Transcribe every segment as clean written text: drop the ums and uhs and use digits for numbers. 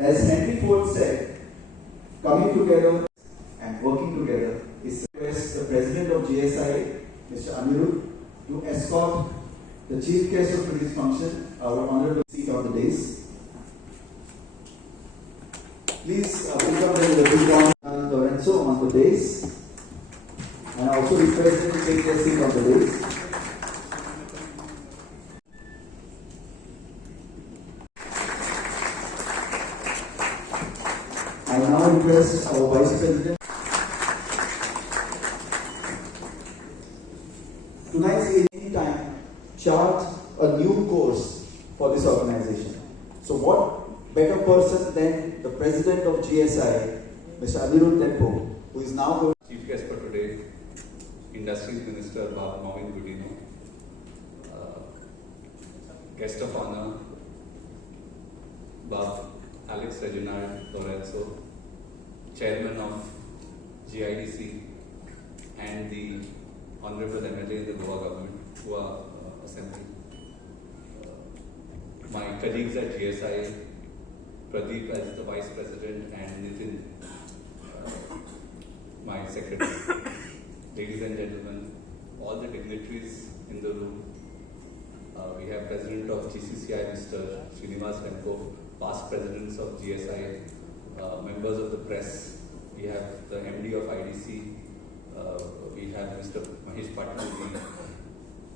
As Henry Ford said, coming together and working together is the President of GSIA, Mr. Anirudh, to escort the Chief Guest of today's function, our Honorable seat on the dais. Please welcome them with a big round of Lorenzo on the dais. And I also request them to take their seat on the dais. I now request our Vice President. Tonight's anytime chart a new course for this organization. So what better person than the President of GSIA, Mr. Anirudh, who is now going. Chief guest for today, Industries Minister Bob Marvin Gudino, guest of honor, Bob Alex Reginald Lorenzo, Chairman of GIDC, and the Honorable MLA in the Goa government, Goa Assembly. My colleagues at GSIA, Pradeep as the Vice President, and Nitin, my Secretary. Ladies and gentlemen, all the dignitaries in the room. We have President of GSIA, Mr. Srinivas Venko, past presidents of GSIA, members of the press. We have the MD of IDC. We have Mr. Mahesh Patil,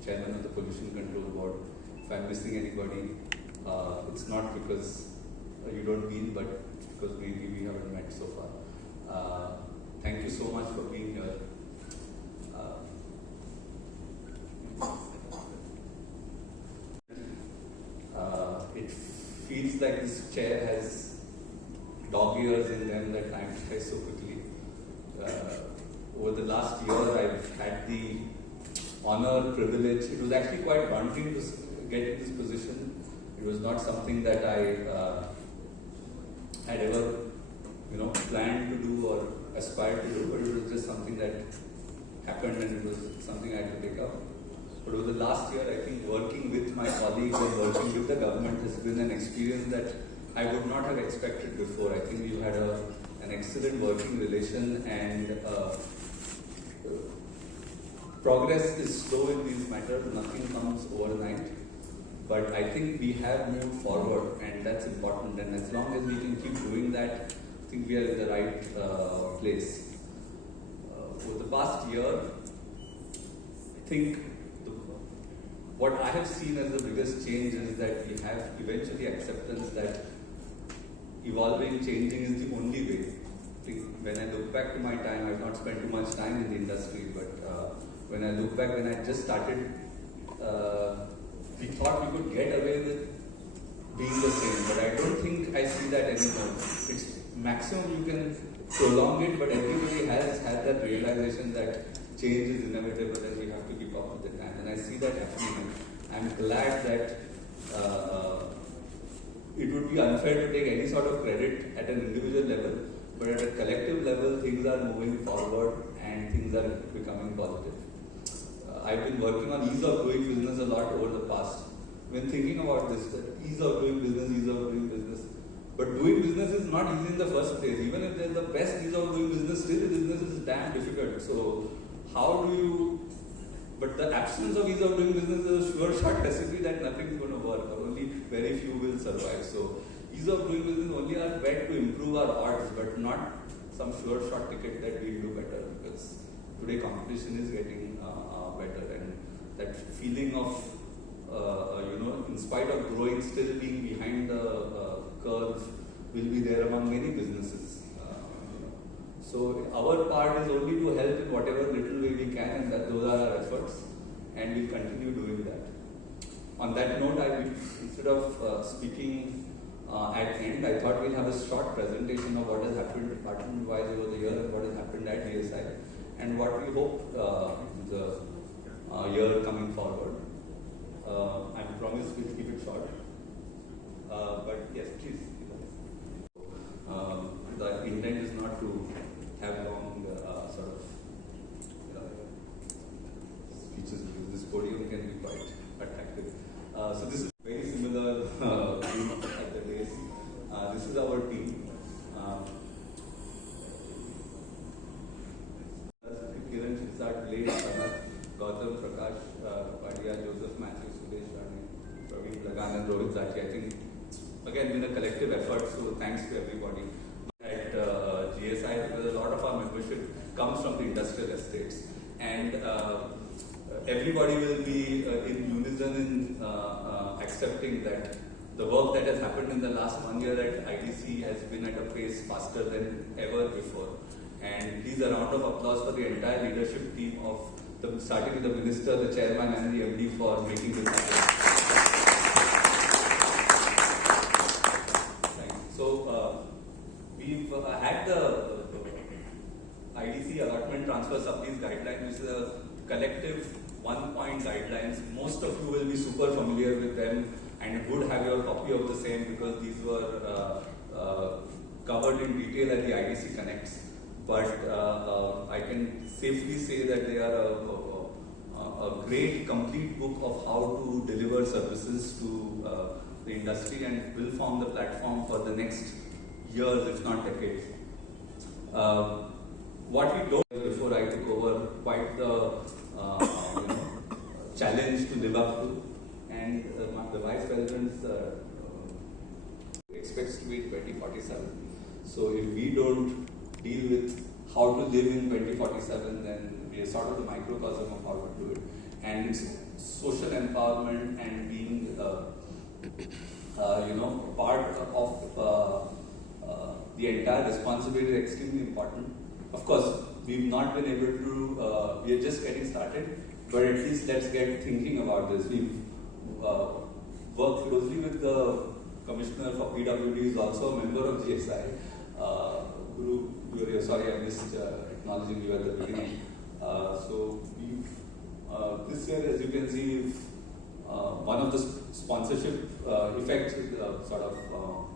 Chairman of the Pollution Control Board. If I'm missing anybody, it's not because you don't mean, but because maybe we haven't met so far. Thank you so much for being here. It feels like this chair has dog ears in them that time flies so quickly. Over the last year, I've had the honor, privilege. It was actually quite daunting to get in this position. It was not something that I had ever, planned to do or aspired to do, but it was just something that happened, and it was something I had to pick up. But over the last year, I think working with my colleagues and working with the government has been an experience that I would not have expected before. I think we've had an excellent working relation, and progress is slow in these matters. Nothing comes overnight. But I think we have moved forward, and that's important. And as long as we can keep doing that, I think we are in the right place. Over the past year, I think what I have seen as the biggest change is that we have eventually acceptance that evolving, changing is the only way. I think when I look back to my time, I've not spent too much time in the industry, but when I look back, when I just started, we thought we could get away with being the same, but I don't think I see that anymore. It's maximum you can prolong it, but everybody has had that realization that change is inevitable and we have to keep up with the time. And I see that happening. I'm glad that it would be unfair to take any sort of credit at an individual level, but at a collective level, things are moving forward and things are becoming positive. I've been working on ease of doing business a lot over the past. When thinking about this, ease of doing business. But doing business is not easy in the first place. Even if there's the best ease of doing business, still business is damn difficult. So how do you, but the absence of ease of doing business is a sure shot recipe that nothing is going to work, or only very few will survive. So ease of doing business only our bet to improve our odds, but not some sure shot ticket that we do better, because today competition is getting better, and that feeling of in spite of growing, still being behind the curve will be there among many businesses. So our part is only to help in whatever little way we can, and those are our efforts, and we'll continue doing that. On that note, instead of speaking at end, I thought we'll have a short presentation of what has happened department-wise over the year and what has happened at GSI, and what we hope the year coming forward. I promise we'll keep it short. But yes, please. The intent is not to have long sort of speeches, because this podium can be quite attractive. So this is very similar at the base. This is our team. been a collective effort, so thanks to everybody. At GSIA, because a lot of our membership comes from the industrial estates, and everybody will be in unison in accepting that the work that has happened in the last 1 year at IDC has been at a pace faster than ever before. And please a round of applause for the entire leadership team of starting with the minister, the chairman, and the MD for making this happen. Thanks. So we've had the IDC allotment transfer sublease guideline, which is a collective 1-point guidelines. Most of you will be super familiar with them and would have your copy of the same because these were covered in detail at the IDC Connects. But I can safely say that they are a great complete book of how to deliver services to the industry and will form the platform for the next years, if not decades. What we don't before I took over, quite the challenge to live up to, and the Vice President's expects to be 2047. So if we don't deal with how to live in 2047, then we are sort of the microcosm of how to do it. And it's social empowerment and being, part of the entire responsibility is extremely important. Of course, we've not been able to, we are just getting started, but at least let's get thinking about this. We've worked closely with the Commissioner for PWD, who is also a member of GSIA. Guru, sorry, I missed acknowledging you at the beginning. So we've, this year, as you can see, we've, one of the sponsorship sort of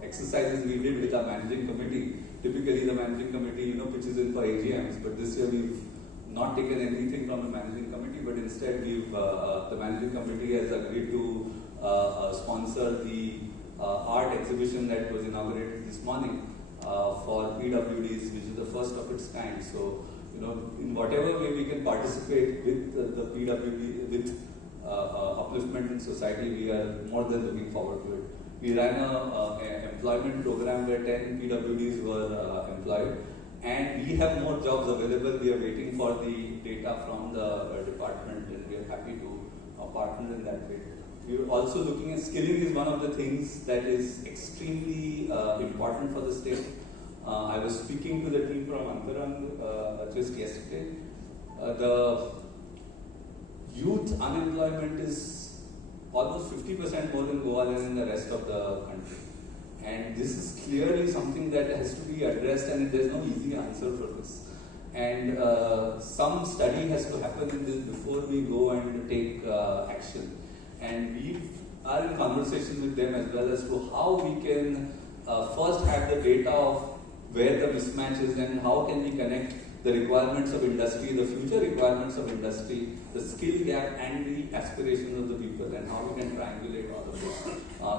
exercises we did with our managing committee. Typically, the managing committee, pitches in for AGMs, but this year we've not taken anything from the managing committee, but instead we've, the managing committee has agreed to sponsor the art exhibition that was inaugurated this morning for PWDs, which is the first of its kind. So, in whatever way we can participate with the PWD, with upliftment in society, we are more than looking forward to it. We ran an employment program where 10 PWDs were employed, and we have more jobs available. We are waiting for the data from the department, and we are happy to partner in that way. We are also looking at skilling is one of the things that is extremely important for the state. I was speaking to the team from Antarang just yesterday. The youth unemployment is almost 50% more in Goa than in the rest of the country. And this is clearly something that has to be addressed, and there's no easy answer for this. And some study has to happen in this before we go and take action. And we are in conversation with them as well as to how we can first have the data of where the mismatch is and how can we connect the requirements of industry, the future requirements of industry, the skill gap and the aspirations of the people, and how we can triangulate all of this.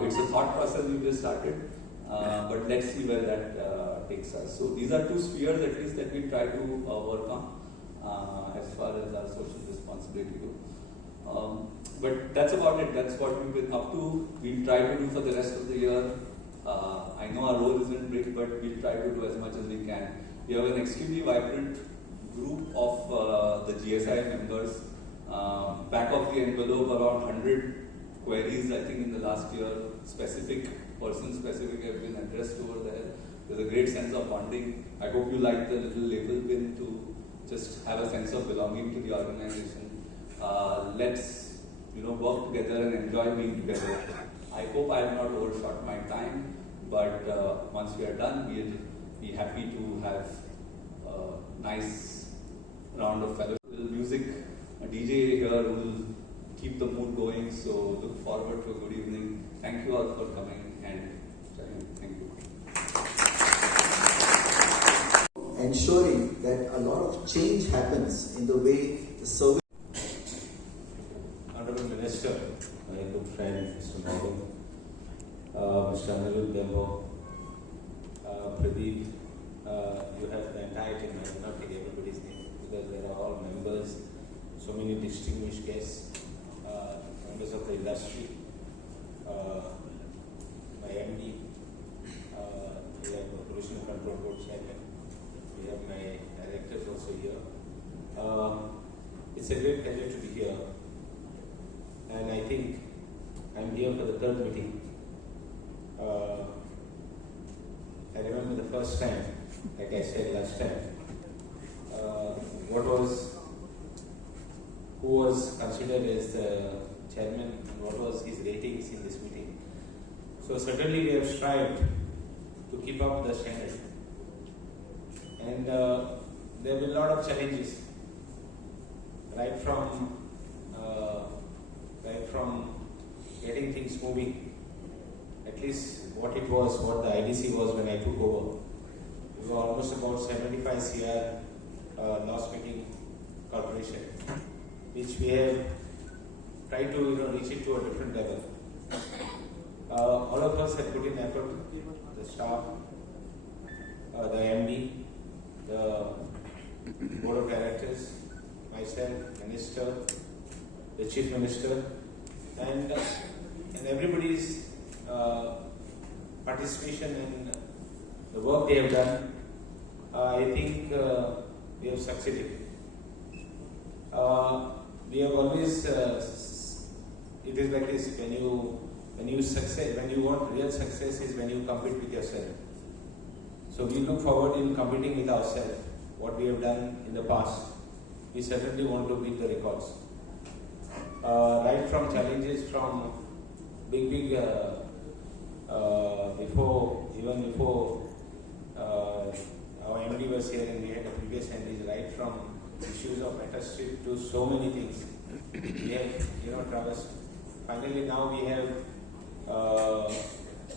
It's a thought process we just started, but let's see where that takes us. So these are two spheres at least that we try to work on as far as our social responsibility goes. But that's about it. That's what we've been up to. We'll try to do for the rest of the year. I know our role isn't big, but we'll try to do as much as we can. We have an extremely vibrant group of the GSIA members. Back of the envelope, around 100 queries, I think, in the last year, person-specific have been addressed over there. There's a great sense of bonding. I hope you like the little label pin to just have a sense of belonging to the organization. Let's work together and enjoy being together. I hope I have not overshot my time, but once we are done, we'll be happy to have a nice round of fellowship. Music, a DJ here who will keep the mood going, so look forward to a good evening. Thank you all for coming and thank you. Ensuring that a lot of change happens in the way the service. Honorable Minister, my good friend Mr. Morgan, Mr. Anirudh Dembo, Pradeep, you have the entire team. I will not take everybody's name because they are all members, so many distinguished guests, members of the industry, my MD, also here. It's a great pleasure to be here. And I think I'm here for the third meeting. I remember the first time, like I said last time, who was considered as the chairman and what was his ratings in this meeting. So certainly we have strived to keep up the standard. And there have been a lot of challenges, right from getting things moving, at least what the IDC was when I took over. We were almost about 75 CR loss-making corporation, which we have tried to reach it to a different level. All of us have put in effort, the staff, the MD, the board of directors, myself, minister, the chief minister, and everybody's participation in the work they have done. I think we have succeeded. We have always, it is like this, when you want real success is when you compete with yourself. So we look forward in competing with ourselves, what we have done in the past. We certainly want to beat the records. Right from challenges from big before our MD was here and we had the previous MDs, right from issues of metastrip to so many things. We have traversed. Finally now we have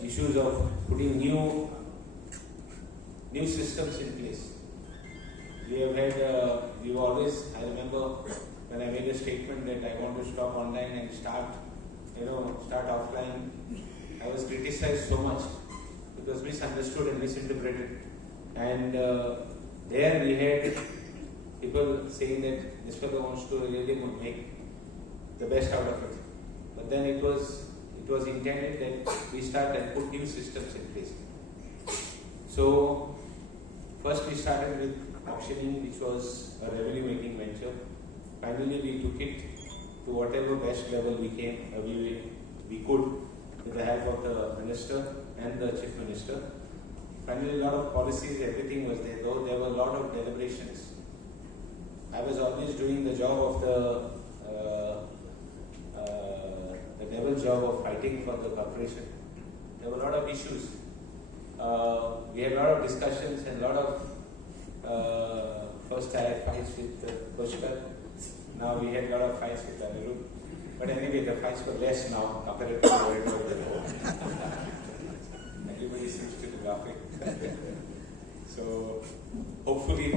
issues of putting new systems in place. We have had, I remember when I made a statement that I want to stop online and start offline, I was criticized so much. It was misunderstood and misinterpreted. And there we had people saying that this fellow wants to really make the best out of it. But then it was intended that we start and put new systems in place. So first we started with auctioning, which was a revenue-making venture. Finally, we took it to whatever best level we could with the help of the minister and the chief minister. Finally, a lot of policies, everything was there, though there were a lot of deliberations. I was always doing the job of the devil job of fighting for the corporation. There were a lot of issues. We had a lot of discussions and a lot of first I had fights with Koshkar. Now we had a lot of fights with Anirudh. But anyway, the fights were less now compared to what it was before. Everybody seems to be laughing. So hopefully,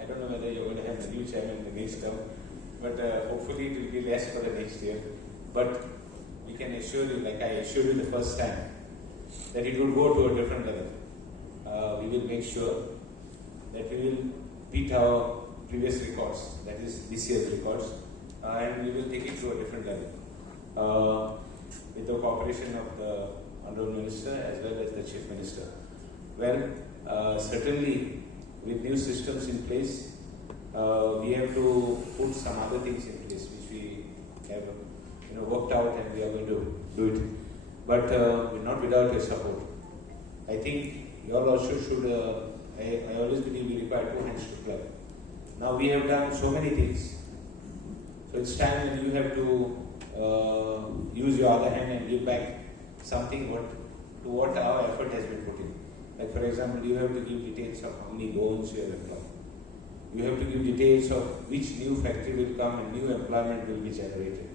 I don't know whether you're going to have the new chairman the next term, but hopefully it will be less for the next year. But we can assure you, like I assured you the first time, that it will go to a different level. We will make sure that we will beat our previous records, that is this year's records, and we will take it to a different level with the cooperation of the Honorable Minister as well as the Chief Minister. Well, certainly with new systems in place, we have to put some other things in place which we have worked out and we are going to do it. But not without your support. I think you all also should, I always believe we require two hands to clap. Now we have done so many things. So it's time when you have to use your other hand and give back something to what our effort has been put in. Like for example, you have to give details of how many loans you have employed. You have to give details of which new factory will come and new employment will be generated.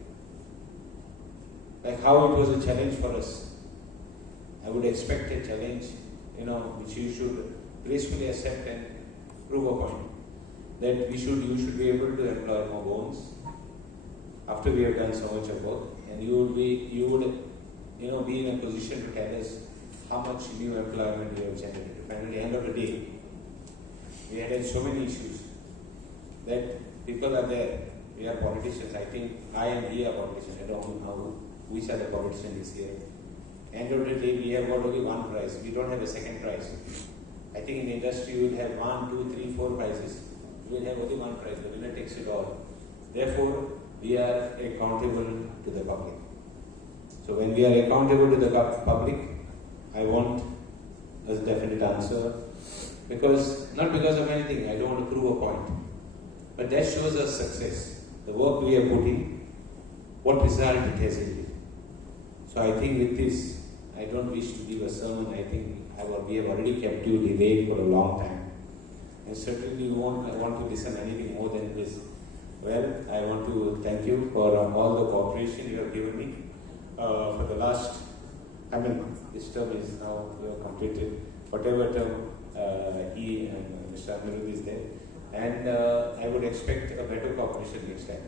Like how it was a challenge for us. I would expect a challenge, which you should gracefully accept and prove a point. That you should be able to employ more bones after we have done so much of work, and you would be in a position to tell us how much new employment we have generated. And at the end of the day, we had so many issues that people are there. We are politicians. I think I and he are politicians. I don't know which are the politicians this year. End of the day, we have got only one prize. We don't have a second prize. I think in the industry you will have 1, 2, 3, 4 prizes. You will have only one prize, the winner takes it all. Therefore, we are accountable to the public. So when we are accountable to the public, I want a definite answer. Not because of anything, I don't want to prove a point. But that shows us success. The work we have put in, what result it has yielded. So I think with this, I don't wish to give a sermon. I think we have already kept you delayed for a long time. And certainly you won't want to listen anything more than this. Well, I want to thank you for all the cooperation you have given me for the last, this term is now completed, whatever term he and Mr. Anirudh is there. And I would expect a better cooperation next time.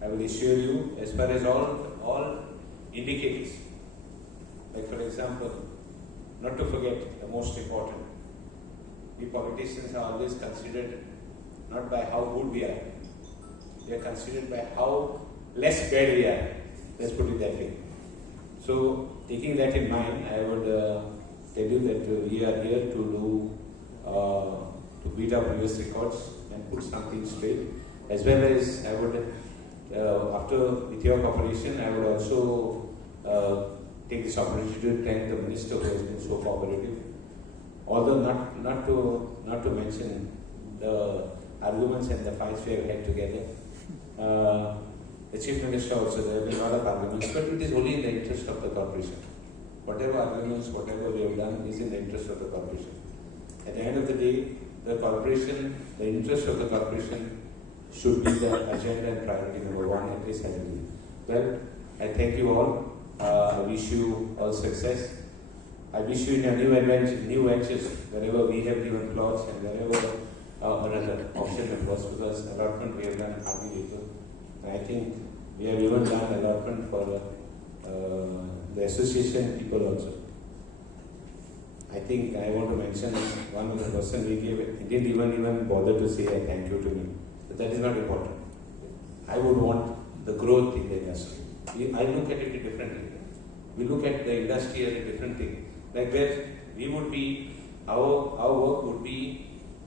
I will assure you, as far as all indicators, like for example, not to forget the most important, we politicians are always considered not by how good we are, they are considered by how less bad we are. Let's put it that way. So, taking that in mind, I would tell you that we are here to beat our previous records and put something straight. As well as I would, with your cooperation, I would also take this opportunity to thank the Minister who has been so cooperative. Although not to mention the arguments and the fights we have had together. The Chief Minister also, there have been a lot of arguments, but it is only in the interest of the corporation. Whatever arguments, whatever we have done is in the interest of the corporation. At the end of the day, the corporation, the interest of the corporation should be the agenda and priority number one, at least I believe. Well, I thank you all. I wish you all success. I wish you in your new ventures, wherever we have given plots and wherever another option it was, because allotment we have done hardly little. And I think we have even done allotment for the association people also. I think I want to mention one of the person we gave it, he didn't even bother to say a thank you to me. But that is not important. I would want the growth in the industry. I look at it differently. We look at the industry as a different thing. Like where we would be, our work would be,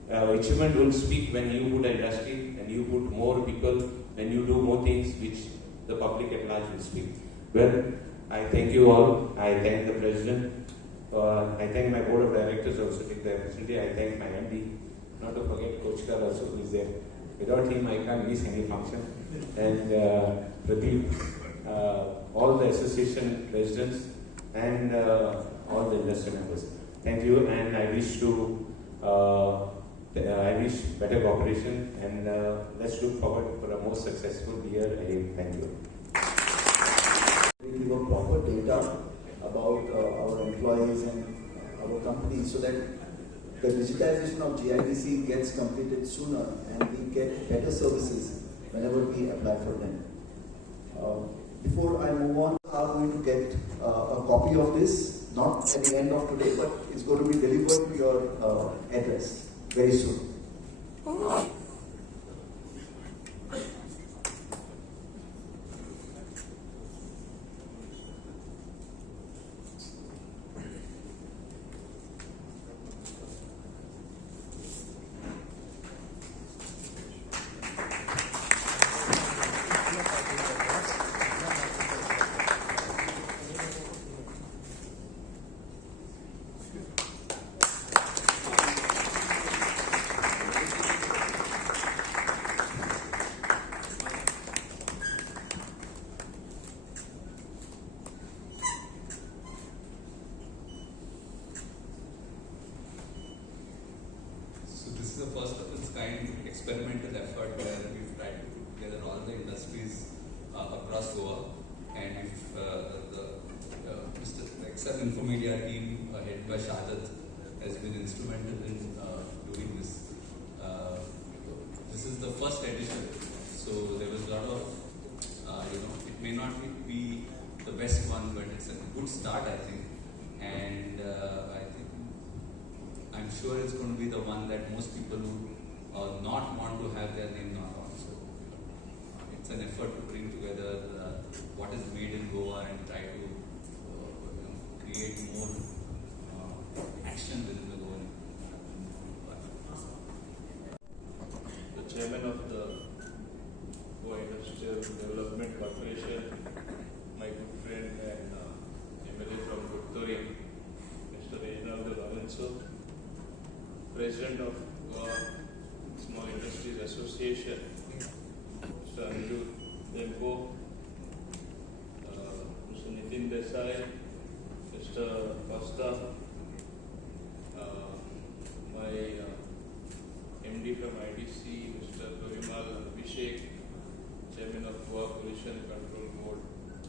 achievement will speak when you put an industry and you put more people, when you do more things which the public at large will speak. Well, I thank you all. I thank the President. I thank my Board of Directors also take the opportunity. I thank my MD. Not to forget Coach Kar also who is there. Without him, I can't miss any function. And Pradeep, all the association presidents and all the industry members. Thank you, and I wish better cooperation, and let's look forward for a more successful year ahead. Thank you. We give a proper data about our employees and our company so that the digitization of GIDC gets completed sooner and we get better services whenever we apply for them. Before I move on, I'm going to get a copy of this, not at the end of today, but it's going to be delivered to your address very soon. The first of its kind experimental effort where we've tried to put together all the industries across Goa, and if the Mr. Excel Infomedia team headed by Shadat has been instrumental in doing this. This is the first edition, so there was a lot of it may not be the best one, but it's a good start, I think, and I'm sure it's going to be the one that most people would not want to have their name not on. So it's an effort to bring together what is made in Goa and try to create more action within the Goan. The Chairman of the Goa Industrial Development Corporation, my good friend and MLA from Victoria, Mr. Reginaldo Lorenzo, President of Goa Small Industries Association, Mr. Anju Dempo, Mr. Nitin Desai, Mr. Costa, my MD from IDC, Mr. Parimal Abhishek, Chairman of Goa Pollution Control Board,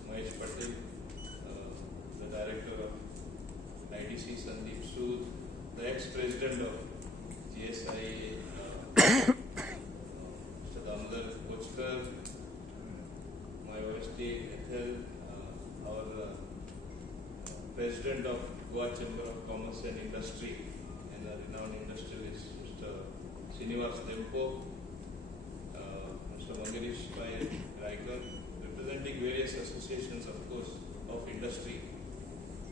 Mahesh Patel, the Director of IDC, Sandeep Sood, the ex-President of GSIA, Mr. Damodar Kochkar, my OST Ethel, our President of Goa Chamber of Commerce and Industry, and a renowned industrialist, Mr. Srinivas Dempo, Mr. Mangarish Pai Raikar, representing various associations, of course, of industry,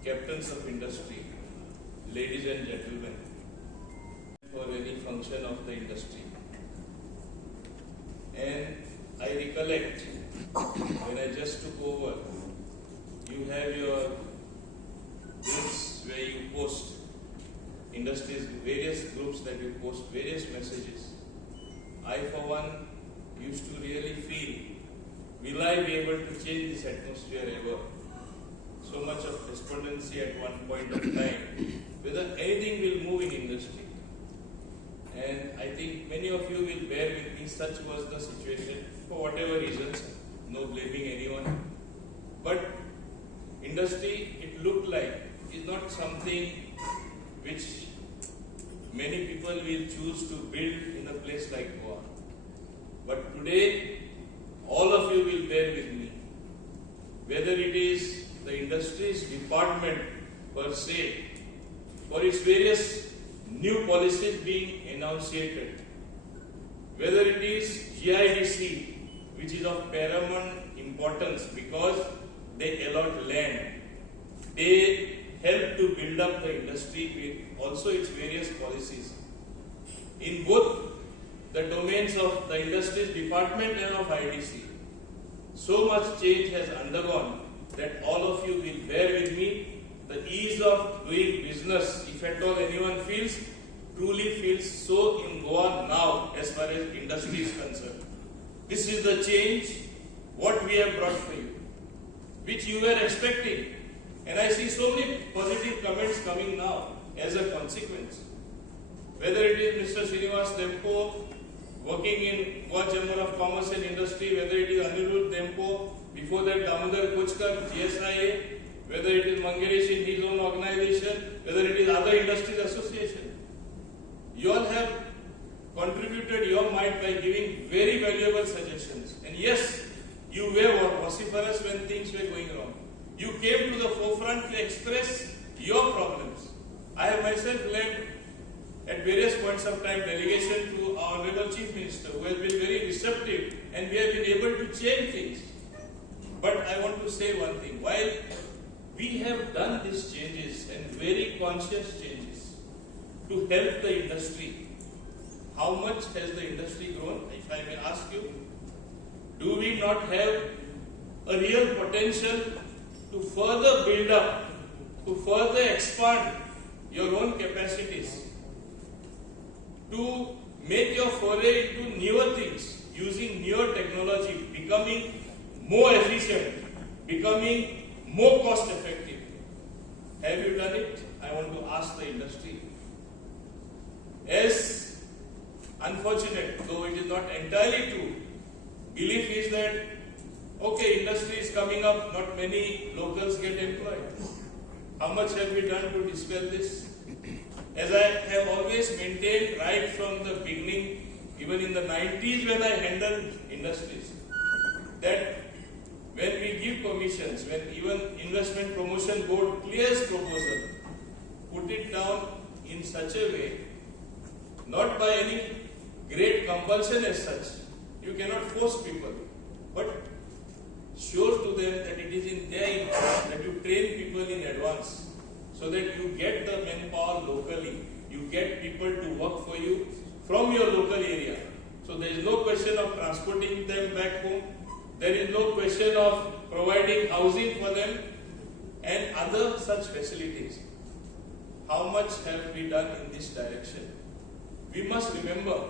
captains of industry, ladies and gentlemen, for any function of the industry. And I recollect when I just took over, you have your groups where you post industries, various groups that you post various messages. I, for one, used to really feel, will I be able to change this atmosphere ever? So much of despondency at one point of time, whether anything will move in industry. And I think many of you will bear with me, such was the situation, for whatever reasons, no blaming anyone. But industry, it looked like, is not something which many people will choose to build in a place like Goa. But today, all of you will bear with me. Whether it is the industries department per se, for its various new policies being enunciated, whether it is GIDC, which is of paramount importance because they allot land, they help to build up the industry with also its various policies. In both the domains of the industries department and of IDC, so much change has undergone that all of you will bear with me. The ease of doing business, if at all anyone truly feels so in Goa now as far as industry is concerned. This is the change, what we have brought for you, which you were expecting. And I see so many positive comments coming now as a consequence. Whether it is Mr. Srinivas Dempo working in Goa Chamber of Commerce and Industry, whether it is Anirudh Dempo, before that Damodar Kochkar, GSIA, whether it is Mangarish in his own organization, whether it is other industries association. You all have contributed your mind by giving very valuable suggestions. And yes, you were vociferous when things were going wrong. You came to the forefront to express your problems. I have myself led at various points of time delegation to our Honorable Chief Minister, who has been very receptive, and we have been able to change things. But I want to say one thing. While we have done these changes and very conscious changes to help the industry, how much has the industry grown? If I may ask you, do we not have a real potential to further build up, to further expand your own capacities, to make your foray into newer things, using newer technology, becoming more efficient, becoming more cost effective? Have you done it? I want to ask the industry. As unfortunate, though it is not entirely true, belief is that, okay, industry is coming up, not many locals get employed. How much have we done to dispel this? As I have always maintained right from the beginning, even in the 90s when I handled industries, that when we give permissions, when even Investment Promotion Board clears proposal, put it down in such a way, not by any great compulsion as such. You cannot force people, but show to them that it is in their interest that you train people in advance, so that you get the manpower locally, you get people to work for you from your local area, So there is no question of transporting them back home. There is no question of providing housing for them and other such facilities. How much have we done in this direction? We must remember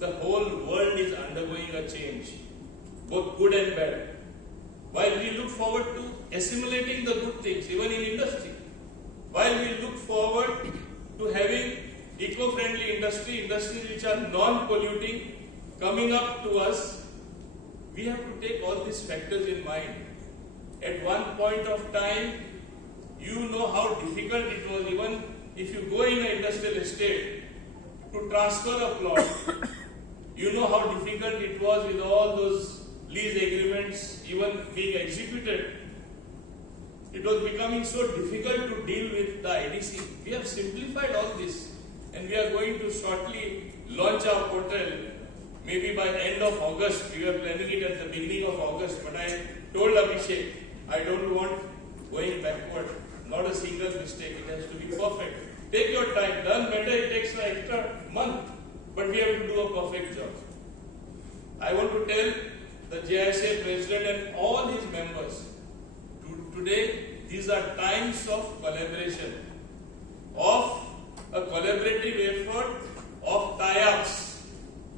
the whole world is undergoing a change, both good and bad. While we look forward to assimilating the good things, even in industry, while we look forward to having eco-friendly industries which are non-polluting coming up to us, we have to take all these factors in mind. At one point of time, you know how difficult it was, even if you go in an industrial estate to transfer a plot, you know how difficult it was with all those lease agreements even being executed. It was becoming so difficult to deal with the IDC. We have simplified all this and we are going to shortly launch our portal. Maybe by end of August. We were planning it at the beginning of August, but I told Abhishek, I don't want going backward. Not a single mistake. It has to be perfect. Take your time. Doesn't matter it takes an extra month, but we have to do a perfect job. I want to tell the GSIA president and all his members, today these are times of collaboration, of a collaborative effort, of tie-ups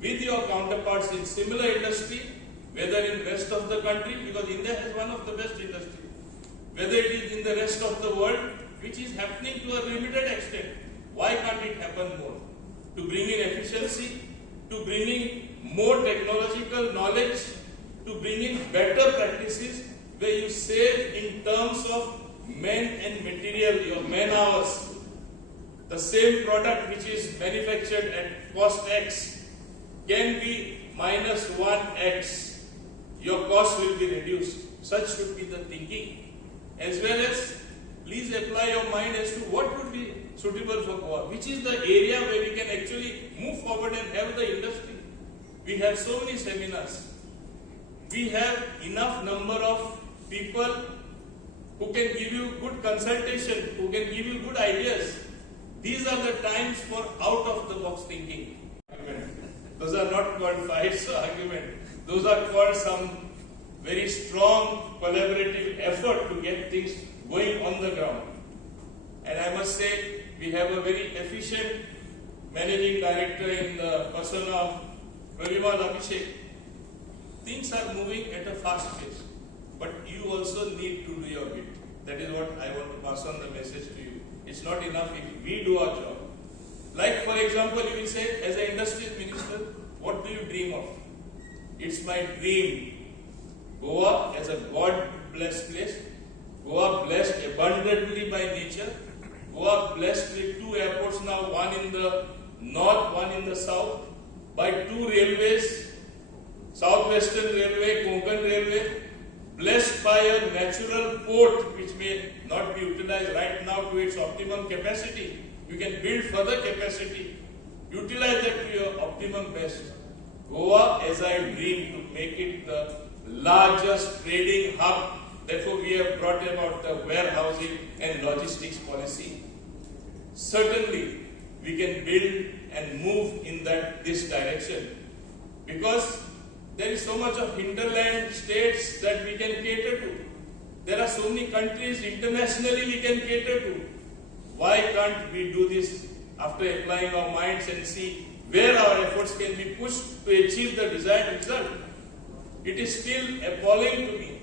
with your counterparts in similar industry, whether in rest of the country, because India has one of the best industry, whether it is in the rest of the world, which is happening to a limited extent. Why can't it happen more? To bring in efficiency, to bring in more technological knowledge, to bring in better practices where you save in terms of men and material, your man hours. The same product which is manufactured at cost X can be minus 1x. Your cost will be reduced. Such should be the thinking. As well as, please apply your mind as to what would be suitable for Goa, which is the area where we can actually move forward and have the industry. We have so many seminars. We have enough number of people who can give you good consultation, who can give you good ideas. These are the times for out of the box thinking. Those are not called fights or argument. Those are called some very strong collaborative effort to get things going on the ground. And I must say, we have a very efficient managing director in the person of Pravimal Abhishek. Things are moving at a fast pace, but you also need to do your bit. That is what I want to pass on the message to you. It's not enough if we do our job. Like for example, you will say, as an industries minister, what do you dream of? It's my dream. Goa as a God-blessed place, Goa blessed abundantly by nature, Goa blessed with 2 airports now, one in the north, one in the south, by 2 railways, Southwestern Railway, Konkan Railway, blessed by a natural port which may not be utilized right now to its optimum capacity. You can build further capacity, utilize that to your optimum best. Goa, as I dream to make it the largest trading hub. Therefore, we have brought about the warehousing and logistics policy. Certainly, we can build and move in this direction, because there is so much of hinterland states that we can cater to. There are so many countries internationally we can cater to. Why can't we do this after applying our minds and see where our efforts can be pushed to achieve the desired result? It is still appalling to me.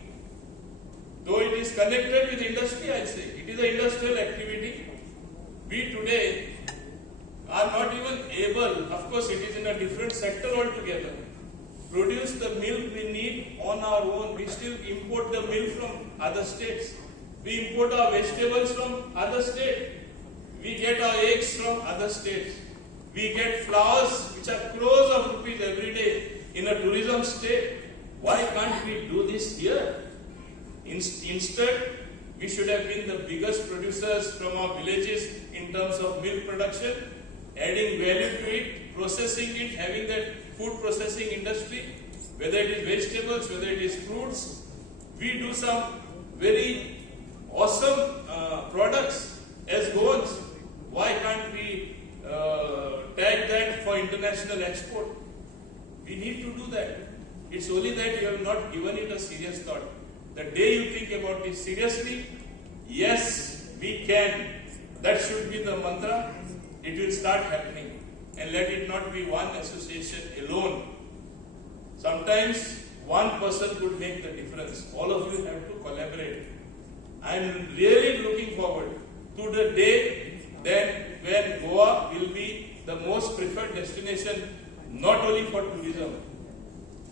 Though it is connected with industry, I say, it is an industrial activity. We today are not even able, of course it is in a different sector altogether, produce the milk we need on our own. We still import the milk from other states. We import our vegetables from other states. We get our eggs from other states. We get flowers which are crores of rupees every day in a tourism state. Why can't we do this here? Instead, we should have been the biggest producers from our villages in terms of milk production, adding value to it, processing it, having that food processing industry, whether it is vegetables, whether it is fruits. We do some very awesome products as Goans. Why can't we tag that for international export? We need to do that. It's only that you have not given it a serious thought. The day you think about it seriously, yes, we can. That should be the mantra. It will start happening. And let it not be one association alone. Sometimes one person could make the difference. All of you have to collaborate. I am really looking forward to the day then when Goa will be the most preferred destination, not only for tourism,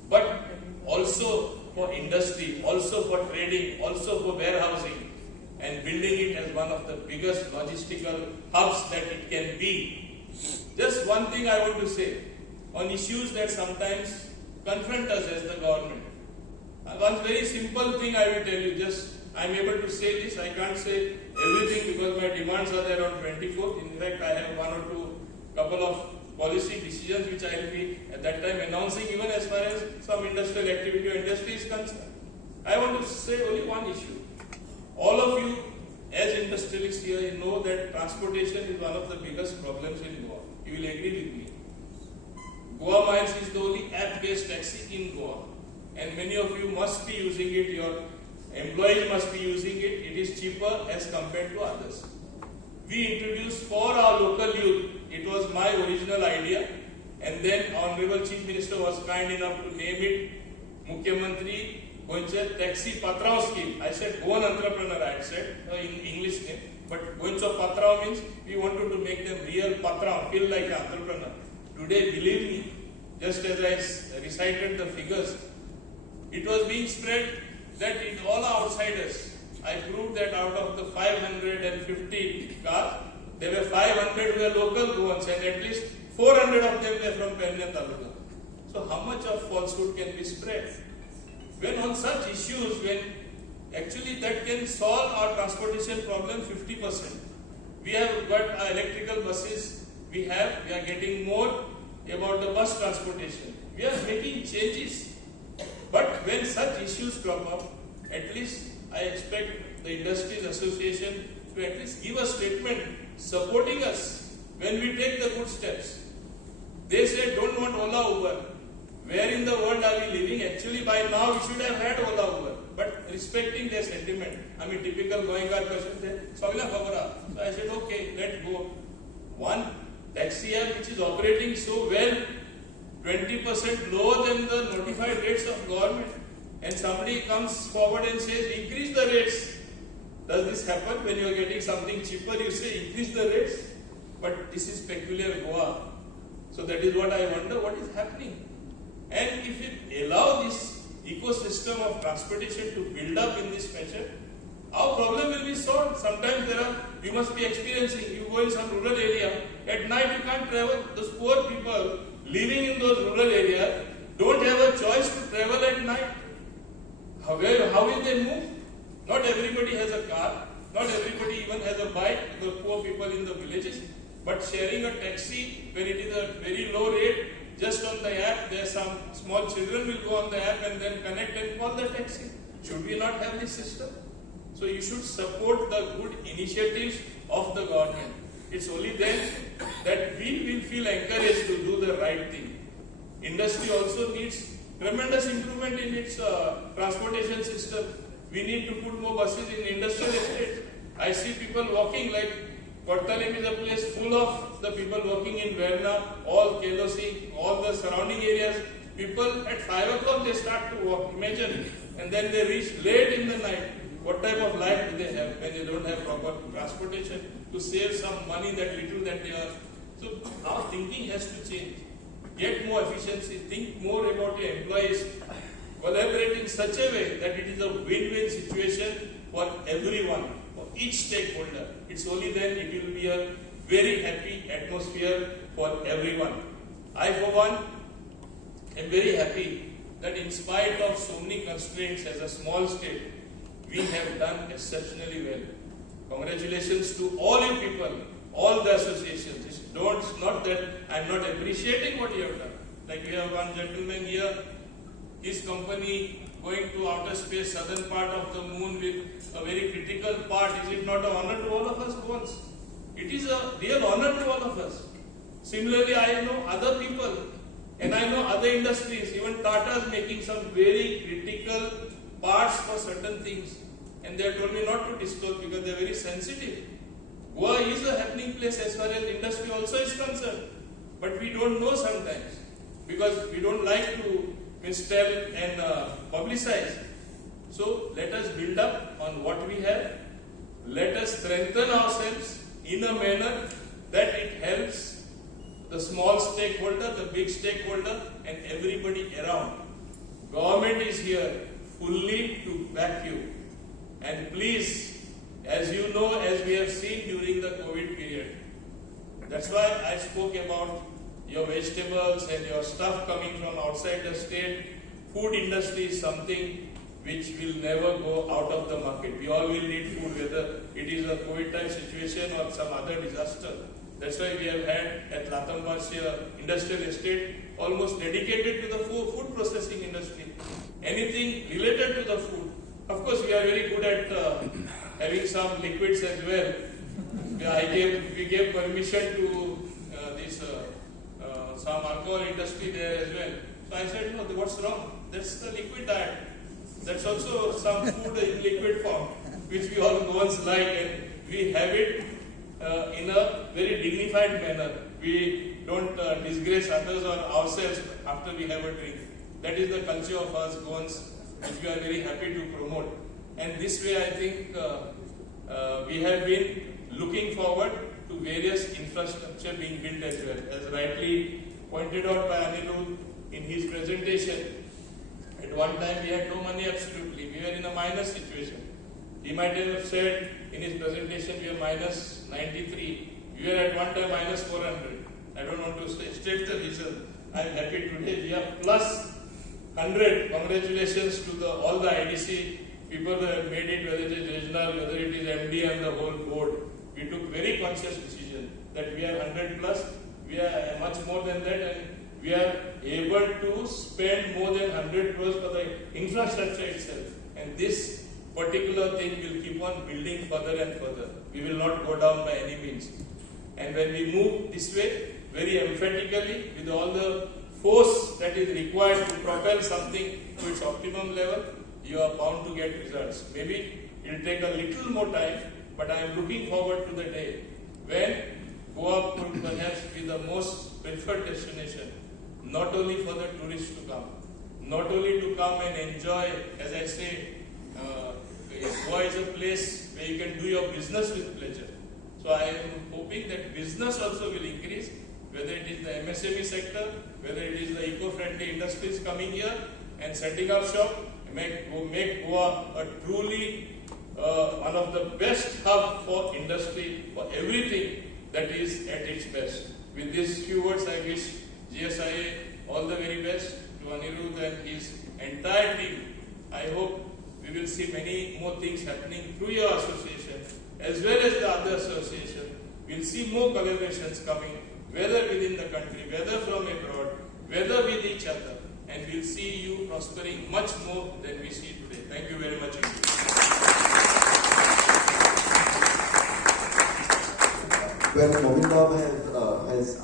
but also for industry, also for trading, also for warehousing, and building it as one of the biggest logistical hubs that it can be. Just one thing I want to say on issues that sometimes confront us as the government. One very simple thing I will tell you, just I am able to say this, I can't say everything because my demands are there on 24th. In fact, I have one or two couple of policy decisions which I will be at that time announcing, even as far as some industrial activity or industry is concerned. I want to say only one issue. All of you as industrialists here know that transportation is one of the biggest problems in Goa. You will agree with me. Goa Miles is the only app-based taxi in Goa, and many of you must be using it, your employees must be using it. It is cheaper as compared to others. We introduced for our local youth, it was my original idea, and then Honorable Chief Minister was kind enough to name it Mukhyamantri Goincha Taxi Patrao Scheme. I said Goan entrepreneur, I had said in English name, but Goincha Patrao means we wanted to make them real Patrao, feel like an entrepreneur. Today, believe me, just as I recited the figures, it was being spread that in all outsiders, I proved that out of the 550 cars, there were 500 were local Goans and at least 400 of them were from Penna Taluka. So how much of falsehood can be spread? When on such issues, when actually that can solve our transportation problem 50%. We have got our electrical buses, we are getting more about the bus transportation. We are making changes. But when such issues crop up, at least I expect the Industries Association to at least give a statement supporting us when we take the good steps. They say don't want Ola Uber. Where in the world are we living? Actually by now we should have had Ola Uber. But respecting their sentiment, I mean typical Goenka person said, Savila Khabara. So I said okay, let's go. One taxi app which is operating so well, 20% lower than the notified rates of government, and somebody comes forward and says increase the rates. Does this happen when you are getting something cheaper? You say increase the rates, but this is peculiar Goa. So that is what I wonder what is happening. And if you allow this ecosystem of transportation to build up in this fashion, our problem will be solved. Sometimes you must be experiencing, you go in some rural area, at night you can't travel. Those poor people living in those rural areas don't have a choice to travel at night. How will they move? Not everybody has a car, not everybody even has a bike, the poor people in the villages, but sharing a taxi when it is a very low rate, just on the app, there are some small children will go on the app and then connect and call the taxi. Should we not have this system? So you should support the good initiatives of the government. It's only then that we will feel encouraged to do the right thing. Industry also needs tremendous improvement in its transportation system. We need to put more buses in industrial estates. I see people walking like Kortalim is a place full of the people working in Verna, all Kelosi, all the surrounding areas. People at 5 o'clock they start to walk, imagine, and then they reach late in the night. What type of life do they have when they don't have proper transportation to save some money, that little that they earn? So our thinking has to change. Get more efficiency, think more about your employees, collaborate in such a way that it is a win-win situation for everyone, for each stakeholder. It's only then it will be a very happy atmosphere for everyone. I for one am very happy that in spite of so many constraints as a small state, we have done exceptionally well. Congratulations to all you people, all the associations. It's not that I'm not appreciating what you have done. Like we have one gentleman here, his company going to outer space, southern part of the moon with a very critical part. Is it not an honor to all of us once? It is a real honor to all of us. Similarly, I know other people And I know other industries, even Tata is making some very critical parts for certain things. And they have told me not to disclose because they are very sensitive. Goa is a happening place as far as industry also is concerned. But we don't know sometimes because we don't like to tell and publicize. So let us build up on what we have. Let us strengthen ourselves in a manner that it helps the small stakeholder, the big stakeholder, and everybody around. Government is here fully to back you. And please, as you know, as we have seen during the COVID period, that's why I spoke about your vegetables and your stuff coming from outside the state. Food industry is something which will never go out of the market. We all will need food, whether it is a COVID type situation or some other disaster. That's why we have had at Latambasya Industrial Estate almost dedicated to the food processing industry. Anything related to the food. Of course, we are very good at having some liquids as well. We gave permission to some alcohol industry there as well. So I said, no, what's wrong? That's the liquid diet. That's also some food in liquid form, which we all once like, and we have it in a very dignified manner. We don't disgrace others or ourselves after we have a drink. That is the culture of us Goans, which we are very happy to promote. And this way, I think we have been looking forward to various infrastructure being built as well. As rightly pointed out by Anirudh in his presentation, at one time we had no money absolutely. We were in a minus situation. He might have said in his presentation we are minus 93. We were at one time minus 400. I don't want to state the reason. I am happy today we are plus 100. Congratulations to all the IDC people who have made it, whether it is regional, whether it is MD and the whole board. We took very conscious decision that we are 100 plus. We are much more than that, and we are able to spend more than 100 crores for the infrastructure itself. And this particular thing will keep on building further and further. We will not go down by any means. And when we move this way, very emphatically, with all the force that is required to propel something to its optimum level, you are bound to get results. Maybe it will take a little more time, but I am looking forward to the day when Goa could perhaps be the most preferred destination, not only for the tourists to come, not only to come and enjoy, as I say, Goa is a place where you can do your business with pleasure. So I am hoping that business also will increase, whether it is the MSME sector, whether it is the eco-friendly industries coming here and setting up shop, make Goa a truly one of the best hub for industry, for everything that is at its best. With these few words, I wish GSIA all the very best, to Anirudh and his entire team. I hope we will see many more things happening through your association as well as the other association. We will see more collaborations coming, whether within the country, whether from abroad, whether with each other, and we will see you prospering much more than we see today. Thank you very much indeed. When Govind has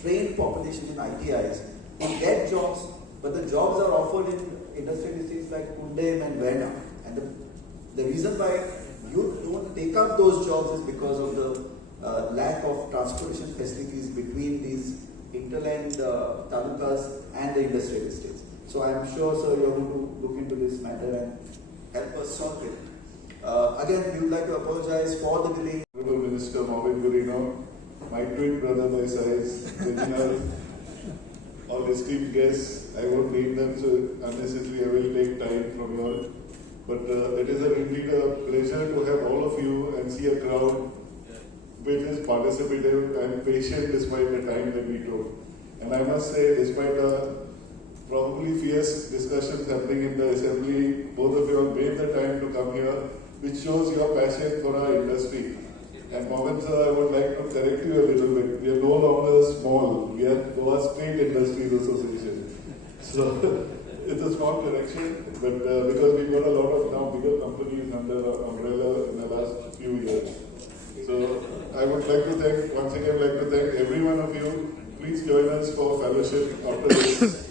trained population in ITIs to get jobs, but the jobs are offered in industrial districts like Kundem and Verna. And the reason why youth don't take up those jobs is because of the lack of transportation facilities between these interland talukas and the industrial estates. So I am sure, sir, you are going to look into this matter and help us solve it. Again, we would like to apologize for the delay. Honorable Minister Mohamed Gurino, my twin brother by size, Reginald, all esteemed guests, I won't name them, so unnecessarily I will take time from you all. But it is indeed a pleasure to have all of you and see a crowd which is participative and patient despite the time that we took. And I must say, despite probably fierce discussions happening in the assembly, both of you have made the time to come here, which shows your passion for our industry. And Mohan sir, I would like to correct you a little bit. We are no longer small. We are Goa State Industries Association. So it's a small correction, but because we've got a lot of now bigger companies under our umbrella in the last few years. So I would like to thank, once again, like to thank every one of you. please join us for fellowship after this